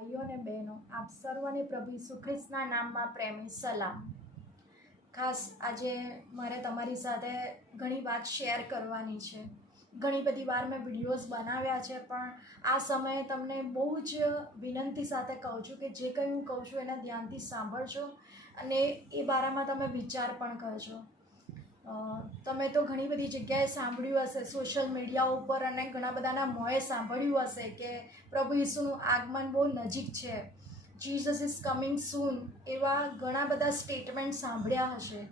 ભાઈઓ અને બહેનો, આપ સર્વને પ્રભુ ઈસુ ખ્રિસ્તના નામમાં પ્રેમી સલામ. ખાસ આજે મારે તમારી સાથે ઘણી વાત શેર કરવાની છે. ઘણી બધી વાર મેં વિડીયોઝ બનાવ્યા છે, પણ આ સમયે તમને બહુ જ વિનંતી સાથે કહું છું કે જે કંઈ હું કહું છું એને ધ્યાનથી સાંભળજો અને એ બારામાં તમે વિચાર પણ કરજો. તમે તો ઘણી બધી જગ્યાએ સાંભળ્યું હશે, સોશિયલ મીડિયા ઉપર અને ઘણા બધાના મોએ સાંભળ્યું હશે કે પ્રભુ ઈસુનું આગમન બહુ નજીક છે, જીસસ ઇઝ કમિંગ સૂન, એવા ઘણા બધા સ્ટેટમેન્ટ સાંભળ્યા હશે.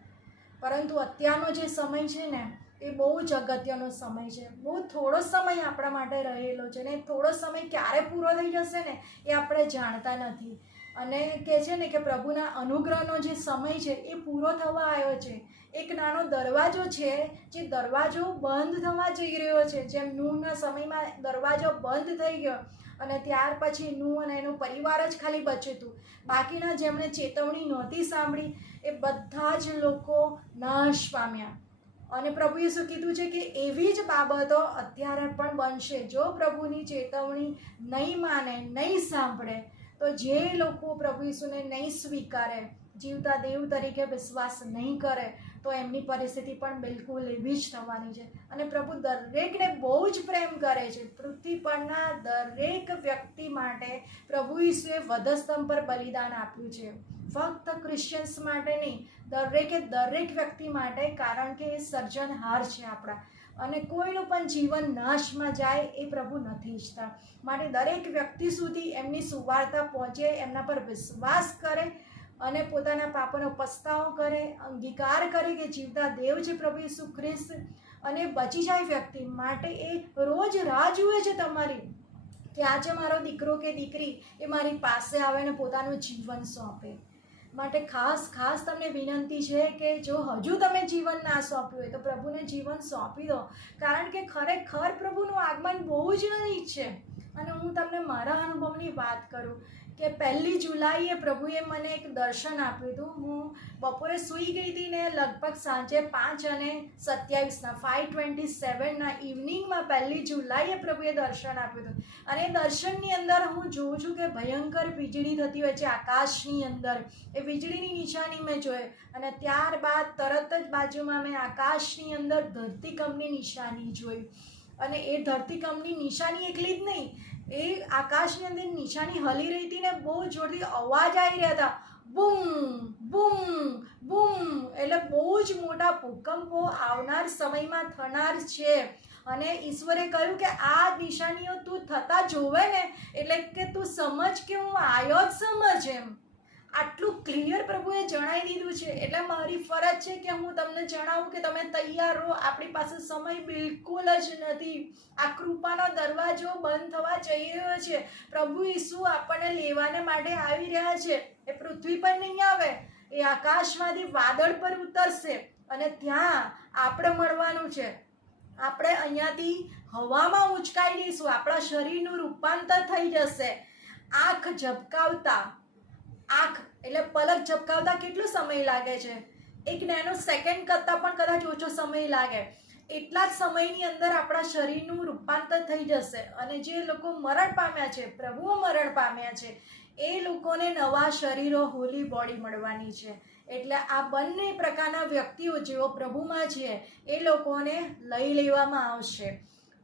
પરંતુ અત્યારનો જે સમય છે ને એ બહુ જ અગત્યનો સમય છે. બહુ થોડો સમય આપણા માટે રહેલો છે ને થોડો સમય ક્યારે પૂરો થઈ જશે ને એ આપણે જાણતા નથી. અને કહે છે ને કે પ્રભુના અનુગ્રહનો જે સમય છે એ પૂરો થવા આવ્યો છે. એક નાનો દરવાજો છે જે દરવાજો બંધ થવા જઈ રહ્યો છે. જેમ નૂહના સમયમાં દરવાજો બંધ થઈ ગયો અને ત્યાર પછી નૂહ અને એનો પરિવાર જ ખાલી બચ્યું હતું. બાકીના જેમણે ચેતવણી નહોતી સાંભળી એ બધા જ લોકો નાશ પામ્યા. અને પ્રભુ ઈસુ કીધું છે કે એવી જ બાબતો અત્યારે પણ બનશે. જો પ્રભુની ચેતવણી નહીં માને, નહીં સાંભળે, તો જે લોકો પ્રભુ ઈસુને નહીં સ્વીકારે, જીવતા દેવ તરીકે વિશ્વાસ નહીં કરે, તો એમની પરિસ્થિતિ પણ બિલકુલ એવી જ થવાની છે. અને પ્રભુ દરેકને બહુ જ પ્રેમ કરે છે. પૃથ્વી પરના દરેક વ્યક્તિ માટે પ્રભુ ઈસુએ વધસ્તંભ પર બલિદાન આપ્યું છે. ફક્ત ક્રિશ્ચિયન્સ માટે નહીં, દરેક વ્યક્તિ માટે, કારણ કે એ સર્જનહાર છે આપણા. અને કોઈનું પણ જીવન નાશમાં જાય એ પ્રભુ નથી ઈચ્છતા. માટે દરેક વ્યક્તિ સુધી એમની સુવાર્તા પહોંચે, એમના પર વિશ્વાસ કરે અને પોતાના પાપોનો પસ્તાવો કરે, અંગીકાર કરે કે જીવતા દેવ છે પ્રભુ ઈસુ ખ્રિસ્ત, અને બચી જાય વ્યક્તિ. માટે એ રોજ રાહ જુએ છે તમારી કે આજે મારો દીકરો કે દીકરી એ મારી પાસે આવે ને પોતાનું જીવન સોંપે. માટે ખાસ તમને વિનંતી છે કે જો હજુ તમે જીવન ના સોંપ્યું હોય તો પ્રભુને જીવન સોંપી દો. કારણ કે ખરેખર પ્રભુનું આગમન બહુ જ નજીક છે. અને હું તમને મારા અનુભવની વાત કરું કે 1 જુલાઈએ પ્રભુએ મને એક દર્શન આપ્યું હતું. હું બપોરે સૂઈ ગઈ હતી ને લગભગ સાંજે 5:27 5:27 ઇવનિંગમાં 1 જુલાઈએ પ્રભુએ દર્શન આપ્યું હતું. અને એ દર્શનની અંદર હું જોઉં છું કે ભયંકર વીજળી થતી હોય છે આકાશની અંદર. એ વીજળીની નિશાની મેં જોઈ અને ત્યારબાદ તરત જ બાજુમાં મેં આકાશની અંદર ધરતીકંપની નિશાની જોઈ. અને એ ધરતીકંપની નિશાની એકલી જ નહીં, એ આકાશની અંદર નિશાની હલી રહી હતી ને બહુ જોરથી અવાજ આવી રહ્યા હતા, બૂમ બૂમ બૂમ. એટલે બહુ જ મોટા ભૂકંપો આવનાર સમયમાં થનાર છે. અને ઈશ્વરે કહ્યું કે આ નિશાનીઓ તું થતા જોવે ને એટલે કે તું સમજ કે હું આવ્યો જ સમજ. એમ આટલું ક્લિયર પ્રભુએ જણાવી દીધું છે. એટલે મારી ફરજ છે કે હું તમને જણાવું કે તમે તૈયાર રહો. આપણી પાસે સમય બિલકુલ જ નથી. આ કૃપાનો દરવાજો બંધ થવા જઈ રહ્યો છે. પ્રભુ ઈસુ આપણને લેવાને માટે આવી રહ્યા છે. એ પૃથ્વી પર નહીં આવે, એ આકાશમાંથી વાદળ પર ઉતરશે અને ત્યાં આપણે મળવાનું છે. આપણે અહીંયાથી હવામાં ઉંચકાઈ દઈશું. આપણા શરીરનું રૂપાંતર થઈ જશે. આંખ ઝબકાવતા, આંખ એટલે પલક ઝબકાવતા કેટલો સમય લાગે છે? એક નેનો સેકન્ડ કરતાં પણ કદાચ ઓછો સમય લાગે. એટલા જ સમયની અંદર આપણા શરીરનું રૂપાંતર થઈ જશે. અને જે લોકો મરણ પામ્યા છે, પ્રભુઓ મરણ પામ્યા છે, એ લોકોને નવા શરીરો, હોલી બોડી મળવાની છે. એટલે આ બંને પ્રકારના વ્યક્તિઓ જેઓ પ્રભુમાં છે એ લોકોને લઈ લેવામાં આવશે.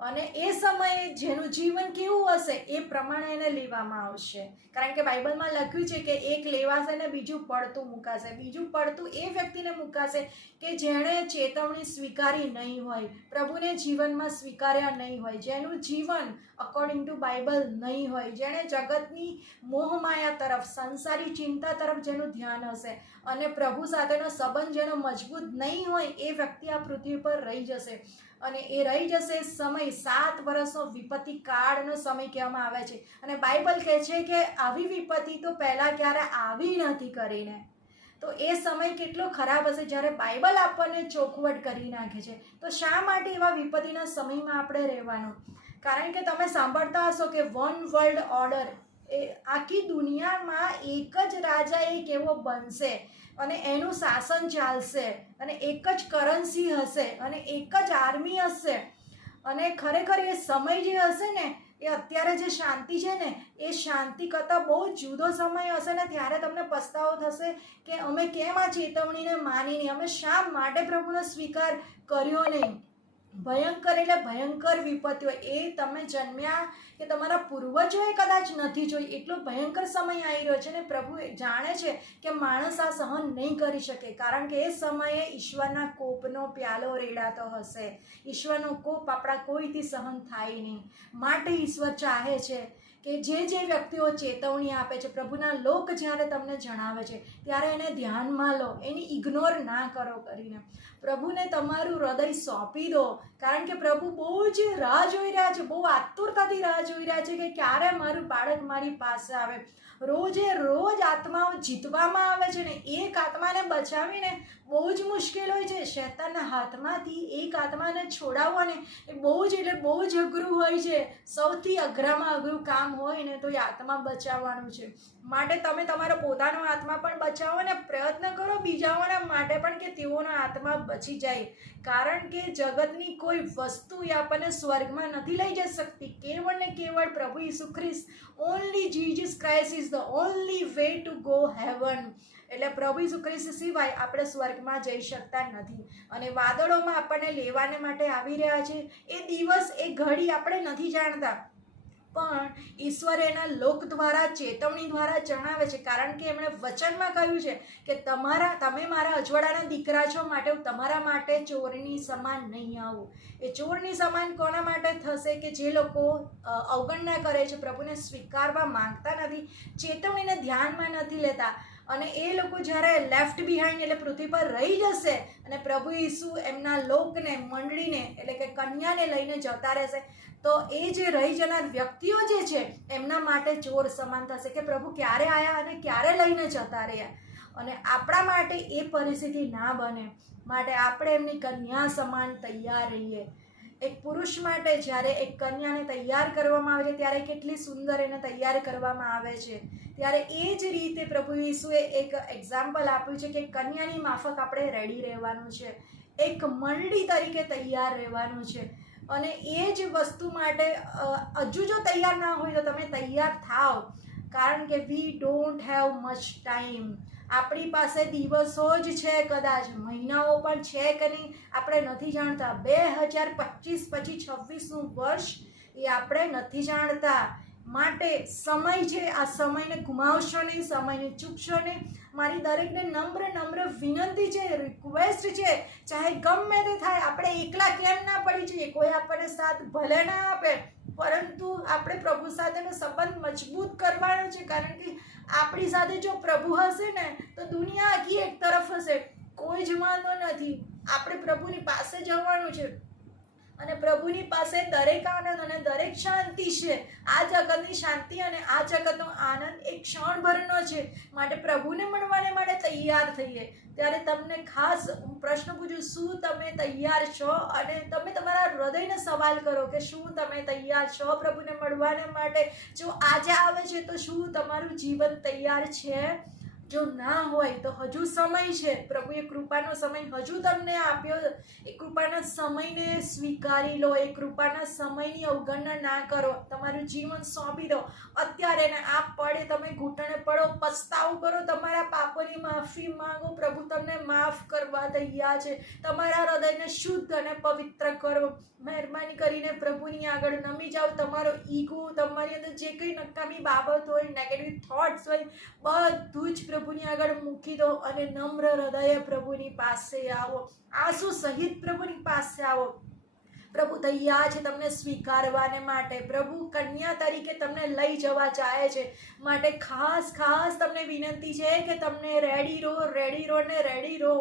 અને એ સમયે જેનું જીવન કેવું હશે એ પ્રમાણે એને લેવામાં આવશે. કારણ કે બાઇબલમાં લખ્યું છે કે એક લેવાશે ને બીજું પડતું મુકાશે. બીજું પડતું એ વ્યક્તિને મુકાશે કે જેણે ચેતવણી સ્વીકારી નહીં હોય, પ્રભુને જીવનમાં સ્વીકાર્યા નહીં હોય, જેનું જીવન અકોર્ડિંગ ટુ બાઇબલ નહીં હોય, જેણે જગતની મોહમાયા તરફ, સંસારી ચિંતા તરફ જેનું ધ્યાન હશે અને પ્રભુ સાથેનો સંબંધ જેનો મજબૂત નહીં હોય, એ વ્યક્તિ આ પૃથ્વી પર રહી જશે. અને એ રહી જશે સમય 7 વર્ષનો વિપત્તિ કાળનો સમય કહેવામાં આવે છે. અને બાઇબલ કહે છે કે આવી વિપત્તિ તો પહેલાં ક્યારે આવી નથી કરીને. તો એ સમય કેટલો ખરાબ હશે જ્યારે બાઇબલ આપણને ચોખવટ કરી નાખે છે. તો શા માટે એવા વિપત્તિના સમયમાં આપણે રહેવાનું? કારણ કે તમે સાંભળતા હશો કે વન વર્લ્ડ ઓર્ડર, એ આખી દુનિયામાં એક જ રાજા એક એવો બનશે અને એનું શાસન ચાલશે અને એક જ કરન્સી હશે અને એક જ આર્મી હશે. અને ખરેખર એ સમય જે હશે ને એ અત્યારે જે શાંતિ છે ને એ શાંતિ કરતાં બહુ જુદો સમય હશે ને ત્યારે તમને પસ્તાવો થશે કે અમે કેમ આ ચેતવણીને માની નહીં, અમે શા માટે પ્રભુનો સ્વીકાર કર્યો નહીં. ભયંકર એટલે ભયંકર વિપત્તિઓ એ તમે જન્મ્યા કે તમારા પૂર્વજોએ કદાચ નથી જોઈ, એટલો ભયંકર સમય આવી રહ્યો છે ને પ્રભુ જાણે છે કે માણસ આ સહન નહીં કરી શકે, કારણ કે એ સમયે ઈશ્વરના કોપનો પ્યાલો રેડાતો હશે. ઈશ્વરનો કોપ આપણા કોઈથી સહન થાય નહીં. માટે ઈશ્વર ચાહે છે કે જે વ્યક્તિઓ ચેતવણી આપે છે, પ્રભુના લોક જ્યારે તમને જણાવે છે ત્યારે એને ધ્યાનમાં લો, એની ઇગ્નોર ના કરો કરીને પ્રભુને તમારું હૃદય સોંપી દો. કારણ કે પ્રભુ બહુ જ રાહ જોઈ રહ્યા છે, બહુ આતુરતાથી રાહ જોઈ રહ્યા છે કે ક્યારે મારું બાળક મારી પાસે આવે. રોજે રોજ આત્માઓ જીતવામાં આવે છે ને એક આત્માને બચાવીને બહુ જ મુશ્કેલ હોય છે. શૈતાનના હાથમાંથી એક આત્માને છોડાવવો ને એ બહુ જ એટલે બહુ જ અઘરું હોય છે. સૌથી અઘરામાં અઘરું કામ હોય ને તો એ આત્મા બચાવવાનું છે. માટે તમે તમારો પોતાનો આત્મા પણ બચાવો ને પ્રયત્ન કરો બીજાઓના માટે પણ કે તેઓનો આત્મા બચી જાય. કારણ કે જગતની કોઈ વસ્તુ એ આપણને સ્વર્ગમાં નથી લઈ જઈ શકતી. કેવળ ને કેવળ પ્રભુ ઈસુ ખ્રિસ્ત, only Jesus Christ is the only way to go heaven. એટલે પ્રભુ ઈસુ ખ્રિસ્ત સિવાય આપણે સ્વર્ગમાં જઈ શકતા નથી. અને વાદળોમાં આપણને લેવાને માટે આવી રહ્યા છે. એ દિવસ એ ઘડી આપણે નથી જાણતા, પણ ઈશ્વર એના લોક દ્વારા ચેતવણી દ્વારા જણાવે છે. કારણ કે એમણે વચનમાં કહ્યું છે કે તમે મારા અજવાળાના દીકરા છો, માટે હું તમારા માટે ચોરની સમાન નહીં આવું. એ ચોરની સમાન કોના માટે થશે? કે જે લોકો અવગણના કરે છે, પ્રભુને સ્વીકારવા માંગતા નથી, ચેતવણીને ધ્યાનમાં નથી લેતા, અને એ લોકો જ્યારે લેફ્ટ બિહાઇન્ડ એટલે પૃથ્વી પર રહી જશે અને પ્રભુ ઈસુ એમના લોકને, મંડળીને એટલે કે કન્યાને લઈને જતા રહેશે, તો એ જે રહી જનાર વ્યક્તિઓ જે છે એમના માટે ચોર સમાન થશે કે પ્રભુ ક્યારે આવ્યા અને ક્યારે લઈને જતા રહ્યા. અને આપણા માટે એ પરિસ્થિતિ ના બને માટે આપણે એમની કન્યા સમાન તૈયાર રહીએ. એક પુરુષ માટે જ્યારે એક કન્યાને તૈયાર કરવામાં આવે છે ત્યારે કેટલી સુંદર એને તૈયાર કરવામાં આવે છે, ત્યારે એ જ રીતે પ્રભુ ઈસુએ એક એક્ઝામ્પલ આપ્યું છે કે કન્યાની માફક આપણે રેડી રહેવાનું છે, એક મંડળી તરીકે તૈયાર રહેવાનું છે. અને એ જ વસ્તુ માટે હજુ જો તૈયાર ના હોય તો તમે તૈયાર થાઓ, કારણ કે we don't have much time. આપણી પાસે દિવસો જ છે, કદાચ મહિનાઓ પણ છે કે નહીં આપણે નથી જાણતા. 2025 પછી 26નું વર્ષ એ આપણે નથી જાણતા. માટે સમય છે, આ સમયને ગુમાવશો નહીં, સમયને ચૂકશો નહીં. મારી દરેકને નમ્ર વિનંતી છે, રિક્વેસ્ટ છે, ચાહે ગમે તે થાય, આપણે એકલા કેમ ના પડી જઈએ. કોઈ આપણને સાથ ભલે ના આપે, પરંતુ આપણે પ્રભુ સાથેનો સંબંધ મજબૂત કરવાનો છે. કારણ કે આપણી સાથે જો પ્રભુ હશે ને તો દુનિયા આખી એક તરફ હશે, કોઈ જ વાંધો નથી. આપણે પ્રભુની પાસે જવાનું છે અને પ્રભુની પાસે દરેક આનંદ અને દરેક શાંતિ છે. આ જગતની શાંતિ અને આ જગતનો આનંદ એક ક્ષણભરનો છે. માટે પ્રભુને મળવાને માટે તૈયાર થઈએ. ત્યારે તમને ખાસ હું પ્રશ્ન પૂછું, શું તમે તૈયાર છો? અને તમે તમારા હૃદયને સવાલ કરો કે શું તમે તૈયાર છો પ્રભુને મળવાને માટે? જો આજે આવે છે તો શું તમારું જીવન તૈયાર છે? જો ના હોય તો હજુ સમય છે. પ્રભુએ કૃપાનો સમય હજુ તમને આપ્યો. એ કૃપાના સમયને સ્વીકારી લો, એ કૃપાના સમયની અવગણના ના કરો. તમારું જીવન સોંપી દો અત્યારે ને આ પડે તમે ઘૂંટણે પડો, પસ્તાવો કરો, તમારા પાપોની માફી માંગો. પ્રભુ તમને માફ કરવા તૈયાર છે. તમારા હૃદયને શુદ્ધ અને પવિત્ર કરો. મહેરબાની કરીને પ્રભુની આગળ નમી જાઓ. તમારો ઈગો, તમારી અંદર જે કંઈ નકામી બાબત હોય, નેગેટિવ થોટ્સ હોય, બધું જ પ્રભુની આગળ મૂકી દો અને નમ્ર હૃદયે પ્રભુની પાસે આવો. આંસુ સહિત પ્રભુની પાસે આવો. પ્રભુ તૈયાર છે તમને સ્વીકારવાને માટે. પ્રભુ કન્યા તરીકે તમને લઈ જવા ચાહે છે. માટે ખાસ તમને વિનંતી છે કે તમને રેડી રહો ને રેડી રહો.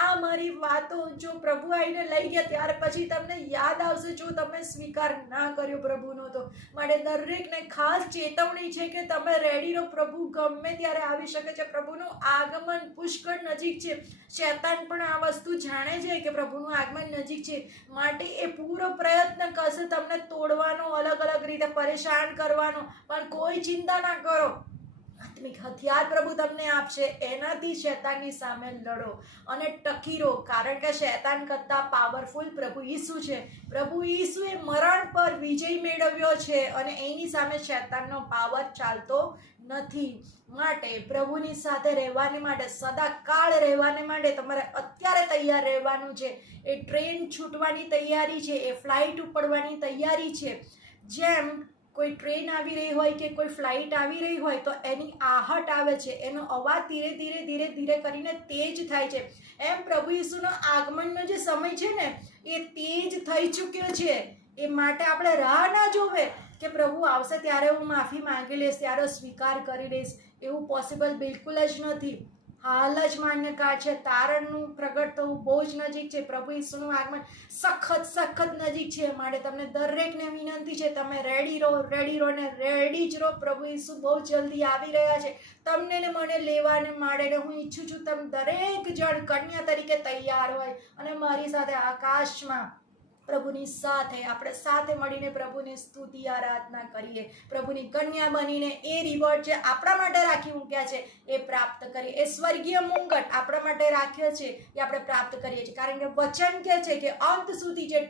આ મારી વાતો જો પ્રભુ આવીને લઈ ગયા ત્યાર પછી તમને યાદ આવશે જો તમે સ્વીકાર ના કર્યો પ્રભુનો તો. માટે દરેકને ખાસ ચેતવણી છે કે તમે રેડી રહો. પ્રભુ ગમે ત્યારે આવી શકે છે. પ્રભુનું આગમન પુષ્કળ નજીક છે. શૈતાન પણ આ વસ્તુ જાણે છે કે પ્રભુનું આગમન નજીક છે. માટે એ પૂરો પ્રયત્ન કરશે તમને તોડવાનો, અલગ અલગ રીતે પરેશાન કરવાનો, પણ કોઈ ચિંતા ના કરો. આત્મિક હથિયાર પ્રભુ તમને આપશે, એનાથી શૈતાનની સામે લડો અને ટકી રહો, કારણ કે શૈતાન કરતાં પાવરફુલ પ્રભુ ઈસુ છે. પ્રભુ ઈસુએ મરણ પર વિજય મેળવ્યો છે અને એની સામે શૈતાનનો પાવર ચાલતો નથી. માટે પ્રભુની સાથે રહેવાને માટે, સદાકાળ રહેવાને માટે તમારે અત્યારે તૈયાર રહેવાનું છે. એ ટ્રેન છૂટવાની તૈયારી છે, એ ફ્લાઇટ ઉપડવાની તૈયારી છે. જેમ કોઈ ટ્રેન આવી રહી હોય કે કોઈ ફ્લાઇટ આવી રહી હોય તો એની આહટ આવે છે, એનો અવાજ ધીરે ધીરે ધીરે ધીરે કરીને તેજ થાય છે. એમ પ્રભુ ઈસુનો આગમનનો જે સમય છે ને એ તેજ થઈ ચૂક્યો છે. એ માટે આપણે રાહ ના જોવે કે પ્રભુ આવશે ત્યારે હું માફી માંગી લઈશ, ત્યારે સ્વીકાર કરી લઈશ. એવું પોસિબલ બિલકુલ જ નથી. હાલ જ માન્ય કાળ છે. તારણનું પ્રગટ થવું બહુ જ નજીક છે. પ્રભુ ઈસુનું આગમન સખત નજીક છે. માટે તમને દરેકને વિનંતી છે, તમે રેડી રહો ને રેડી જ રહો. પ્રભુ ઈસુ બહુ જલ્દી આવી રહ્યા છે તમને ને મને લેવાને માટે. હું ઈચ્છું છું તમે દરેક જણ કન્યા તરીકે તૈયાર હોય અને મારી સાથે આકાશમાં પ્રભુની સાથે આપણે સાથે મળીને પ્રભુની સ્તુતિ આરાધના કરીએ. પ્રભુની કન્યા બનીને એ રિવોર્ડ જે આપણા માટે રાખી મૂક્યા છે એ પ્રાપ્ત કરીએ. એ સ્વર્ગીય મુંગટ આપણા માટે રાખ્યો છે એ આપણે પ્રાપ્ત કરીએ છીએ. કારણ કે વચન કહે છે કે અંત સુધી જે